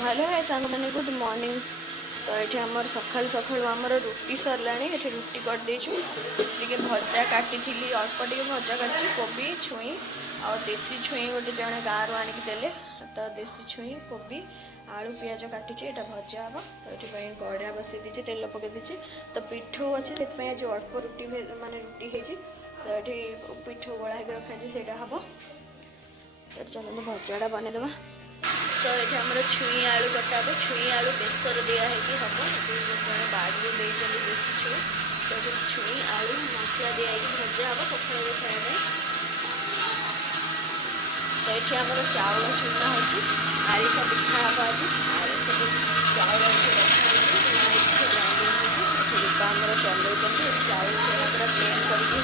Hello है सांग मैंने गुड मॉर्निंग। तो ये आमर सकाल सकाल आमर रुटी सरला रुटी कर देचु टे भजा काटी अल्प टे भजा काटी कोबी छुई आ देसी छुई गोटे जड़े गाँव आणिक देले तो देसी छुई कोबी आलू पियाज काटी यहाँ भजा हम। तो ये गड़ा बसई दीजिए तेल पकई दीजिए तो पिठो अच्छे से आज अल्प रुटी माने रुटी होती तो ये पिठो गोला रखा से हम। तो चलो भजाटा बनईदे। तो ये आम छुई आलू कटा हे छुई आलू बेसर दिया है हम जड़े बाड़ी देती देसी छुई तो ये छुई आलू मसला दिया भजा हम पखाड़ खाया। तो ये आम चाउल चूना हो आरिसा पिठा हम आज आरिसा चाउल रूपा आम चलते चाउल चूना पूरा ब्लेंड करके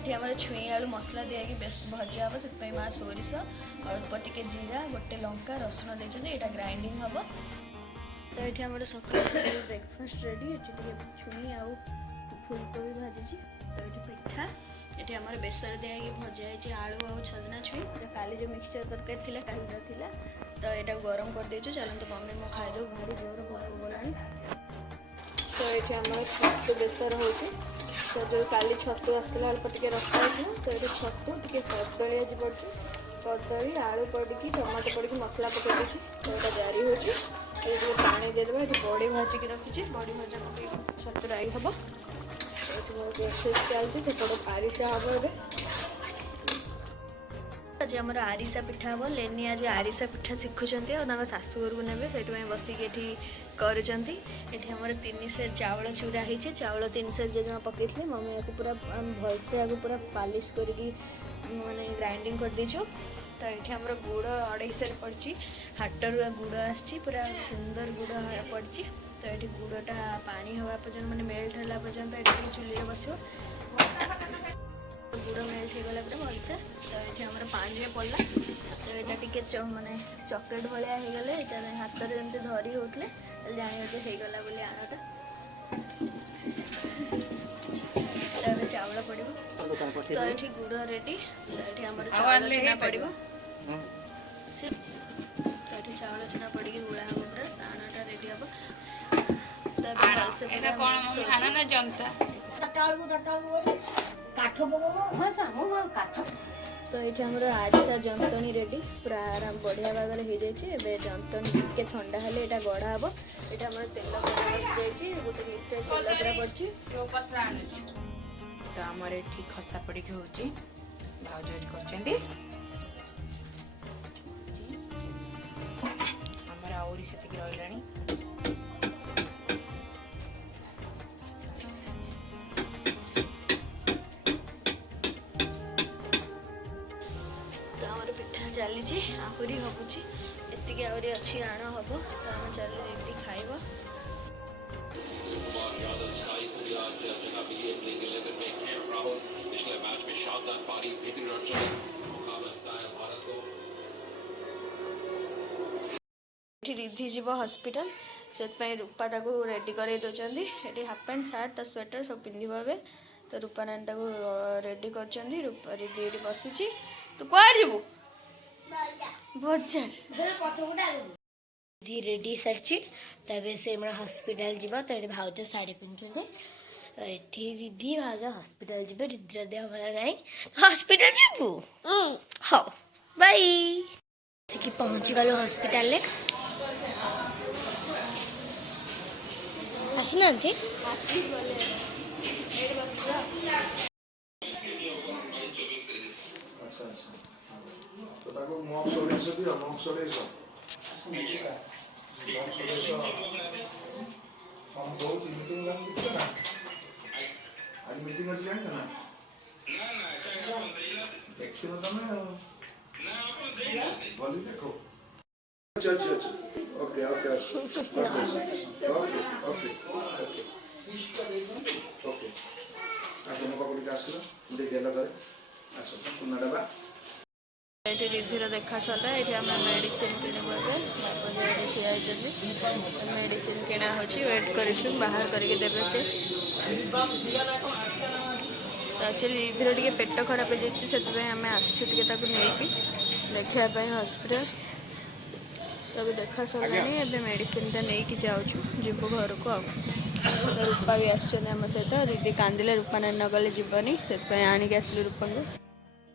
ये आम छुई आलू मसला दिया भजा हम से माँ सोरिष अल्प टिके जीरा गोटे लंका रसुण देते यहाँ ग्राइंडिंग हम। तो ये आम सकाल ब्रेकफास्ट रेडी ये छुई आउ फुलकोबी भाजी तो ये पिठा ये आम बेसर दिया भजा आलू आउ छजना छुई काली जो मिक्सचर तरकारी थी काली तो यहाँ गरम कर देचु चलते मम्मी मो खाईदे भारी जोर भोक गलानी। तो ये आम छतु बेसर हो तो जो काली छतु आसला अल्प टे रखा तो ये छतु टे कदली आज पड़ी कदली आलू पड़ी टमाटो पड़ी मसला पकई तो यहाँ जारी हो पानी देदेव ये बड़ी भाजिक रखी बड़ी भजा पकड़ छतु राई हम। चलती सेपटे आरिसा हम आज आम आरिसा पिठा हम लेनी आज आरिसा पिठा शिखुंट और शाशु घर को ने से बसिक करमर 3 सेर चावल चूरा है चावल 3 सेर जमा पकई मम्मी या पूरा भलसे या पूरा पालिश कर माने ग्राइंडिंग कर दीचु। तो ये आम गुड़ 2.5 सेर पड़ी हाटर गुड़ आसी पूरा सुंदर गुड़ पड़ी तो ये गुड़टा पानी हवा पर्यंत मैंने मेल्ट है पर्यंत ये चूल्हे बस गुड़ मेल्ट हो गला भलसे। तो ये आम पानी पड़ा तो यहाँ टे माने चॉकलेट भाया होगले हाथ में जमी धरी होते जाने होगला बोली आणटा। तो चावल पड़ो तो ये गुड़ रेडी तो ये आम चावल चूना पड़ो तो ये चावल चूना पड़ी गुड़ा हम पूरा आणटा रेडी हम। तो ये आम आरिसा जंतनी रेडी पूरा बढ़िया भाव में हो जाए जंतनी टे ठंडा हेले यहाँ गढ़ा हम ये आम तेल बस जा गोटे लीटर तेल पूरा पड़ी तो आमर ये खसा पड़ी हो भाज आमर आहरी से रही चली आहरी हबुची एति आहरी अच्छी आण हम तो आम चल दीदी खाइब। रिद्धि जीव हॉस्पिटल से रूपा ताको रेडी कर दौरान ये हाफ पैंट सार्ट स्वेटर सब पिंधे तो रूपा नानी रेडी कर रिद्धि बसी तू कह दी रेडी सारी तबे से हॉस्पिटल जीवा तो ये भाउज साड़ी पिंधुचे तो ये दीदी भाउज हॉस्पिटल जीवे रिद्र देह भल ना तो हॉस्पिटल जीवु हाँ बाय कि पहुँची गलु हॉस्पिटल आसना तो ताको मॉक सोडेस दियो मॉक सोडेस हम बहुत मीटिंग लग कितना ना आज मीटिंग कर जाए ना देखियो ना मैं ना अपन देख बोली देखो अच्छा अच्छा अच्छा okay okay okay okay okay आज हम पकड़ के आसलो देख देला करे अच्छा सुना डबा ये रिद्धिर देखा सरला ये आम मेडिसिन किणव ए ठिया मेडिसिन किणा हो वेट कर बाहर करके देवे से एक्चुअली रिधिर टिके पेट खराब हो जाए आम आसचु देखा हॉस्पिटल तो अभी देखा सरलानी एबे मेडिसिन टा नहीं जाऊँ जीव घर को तो रूपा भी आम सहित दीदी कांदिले रूपा ना न गले जीवनी से आणिक आसिलु रूपा को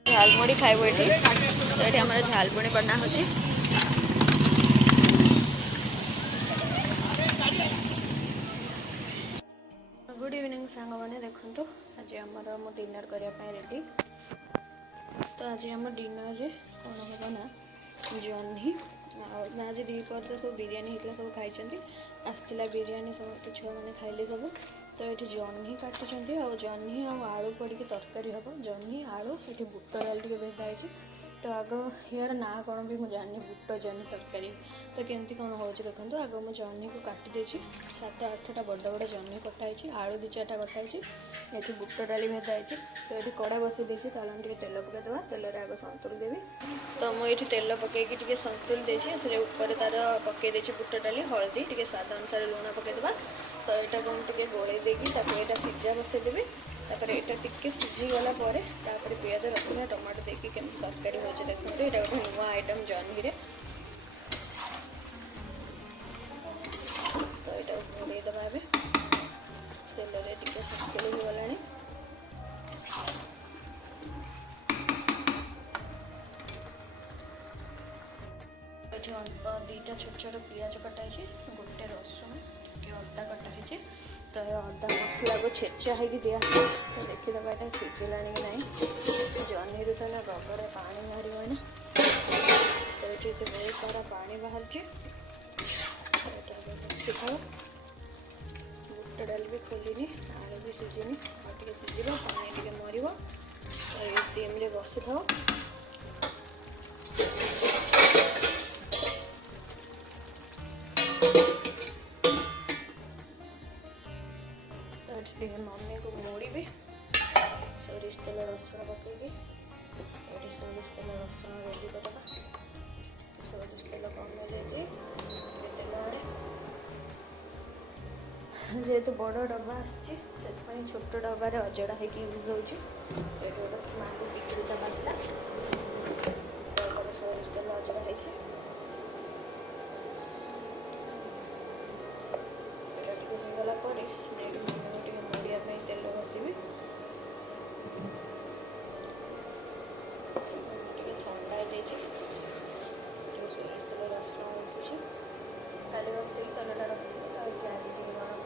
झालमुड़ी खाइब ये तो ये आम झालमुड़ी बना हो गुड इवनिंग सांग मैंने देखो आज आम डिनर करने रेडी तो आज आम डिनर रे कौन हम ना जह्नी ना आज दीपर तो सब बिरियानी होता सब खाई आसला बिरियानी समस्त छुआ मैंने खाइले सब तो ये जह्नी काटुंट आ जह्नी आलू पड़ी तरकारी हम जह्नी आलू ये बुट डाल टे भेदाई तो आग यार ना कौन भी मुझे जानी बुट जह्नी तरकारी तो केमती कौन हो देखो आग मुझे जह्नी को काटी देछि 7-8टा बड़ बड़ जह्नी कटाई आलू 2-4टा कटाई ये बुट डाली भेदाई तो ये कड़ा बसई देछि टे तेल पकईदेवा तेल आग सन्तुल देवी तो मुझे तेल पकईकी सन्तुल देछि ऊपर तार पकई देछि बुट डाली हल्दी टे स्वाद अनुसार लुण पकईदेवा तो यहाँ को टे गोल देकी यहाँ सीझा बसईदेवी तापर यहाँ टिके सीझीगला पियाज रसुण टमाटो देकी केमती तरकारी हो देखते यहाँ गोटे नुआ आइटम जह्नी तो यहाँ घोड़ेदेवा तेल टे सन्तुल हो गला दुईटा छोट छोट पियाज कटाई गोटे रसुण टे अदा कटाई तो अदा मसला को छेचा हो दिया तो देखीदे यहाँ सीझला कि ना जह्नी तो ना रगड़े पानी बाहर ना तो ये बहुत सारा पानी बाहर सीखा बुट डाल भी खोलनी आलू भी सीझिनी और सीझ पानी टे मर तो ये सीम बसी था मम्मी को मोड़ी सोरिष तेल रसुण पकईबी सोरिष तेल रसुण रेडी करवा सोरिष तेल कमे तेल आड़े जेहेतु बड़ डब्बा आसी छोट डब्बार अजड़ा होगी यूज हो मांगू बिक्रीटा बांटला सोरिष तेल अजड़ा हो तेल बसबी ठंडा सोरिष तेल रसुण बसी काली बस तेलटा रखी प्याज गरम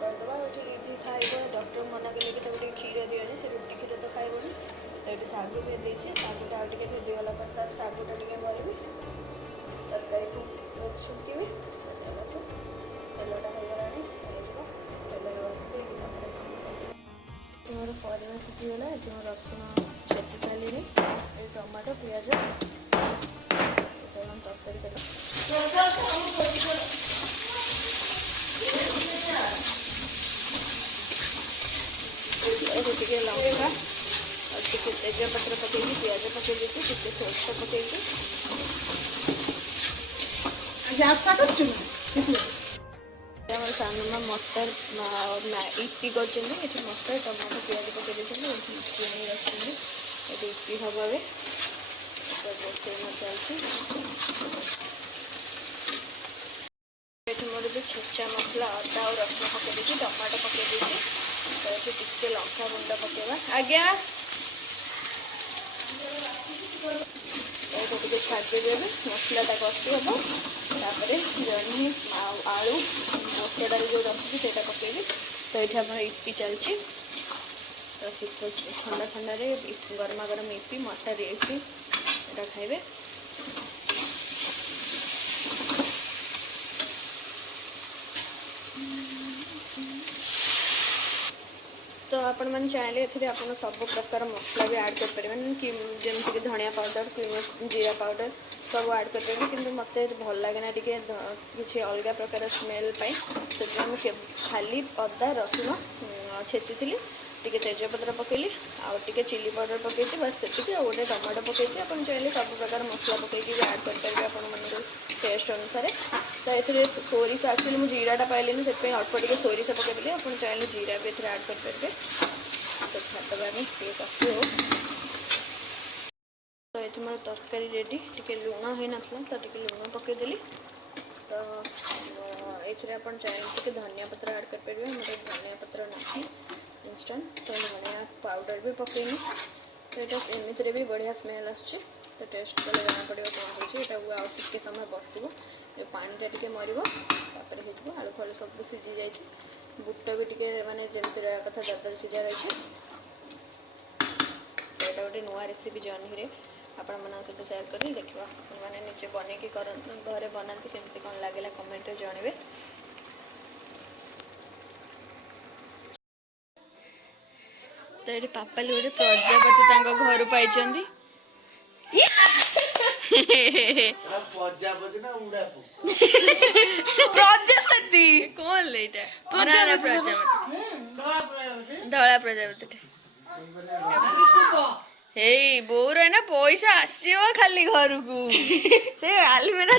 करदेवा रिधि खाइब डॉक्टर मना कले कि क्षीर दिखानी से रुटी क्षीर तो खाइबनी तो ये सागु भी देखे सागुटा आगे भेदिगला तार सागुटा टे करी तरकारी को छुटकी तेलटा होगा मोर परिवा सीझीगला ये रसुण छेची सारे टमाटो पियाज तरकारी तेल टे लंका और तेजपत्र पकई पियाज पकई देती सोर्ष पकई सानमा मटर इपी कर मटर टमाटो पियाज पकई देखते नहीं रखते ये इपी हम ए चलती मोर जो छेचा मसला अदा और रसुण पकई टमाटो पकई तो ये टे लंका गुंड पकेवा आज्ञा टे छाड़देवे मसलाटा कषि हम जह्नी आलू मटर डाली जो रखी से पकईबी तो ये आम इपी चलती तो शीत ठंडा ठंडा गरमा गरम इपी मटर इपी यहाँ खाइबे तो आपण मैंने चाहले ए आप सब प्रकार मसला भी ऐड कर कि जमीक धनिया पाउडर कि जीरा पाउडर सब ऐड करेंगे कि मत भल लगे कि अलग प्रकार स्मेल से खाली अदा रसुण छेची टिके तेजपत्र पकेली आउ टिके चिली पाउडर पकेची बस सेटिक आ गोटे टमाटो पकेची अपन चाहिले सब प्रकार मसला पकेकी भी ऐड कर पारे अपन मन टेस्ट अनुसार तो ये सोरिष एक्चुअली मुझे जीराटा पाइलिनी से अल्प टिके सोरिष पकेदेली अपन चाहिले जीरा भी ऐड कर पारे तो छाड़दे टे कषि हो तो ये मोर तरकारी रेडी टिके लुण हो ना तो टिके लुण पकेदेली तो ये अपन चाहे टे धनिया पत्र ऐड कर पारे मोर धनिया पत्र नहीं इंस्टेंट तो धनिया पाउडर भी पकेनी तो यहाँ एमती भी बढ़िया स्मेल आसुच्छे तो टेस्ट कले जना पड़ो कौन होता आउ टे समय बस जो पानीटा टे मर आलू फल सब सीझी जाए बुट भी टे मानने जमी रहा कथा जदर सीझा रही तो यहाँ गोटे नुआ रेसिपी जर्नी आपण मन सहित सेयार करी देखा मैंने निजे बन कि घरे बनाती केमती कौन लगे कमेंट जनइबे तो ये पापाली गोटे प्रजापति घर पाई प्रजापति कौन लेटा प्रजापति धला प्रजापति हे बोर है ना पैसा आसो खाली घर को से आलमीरा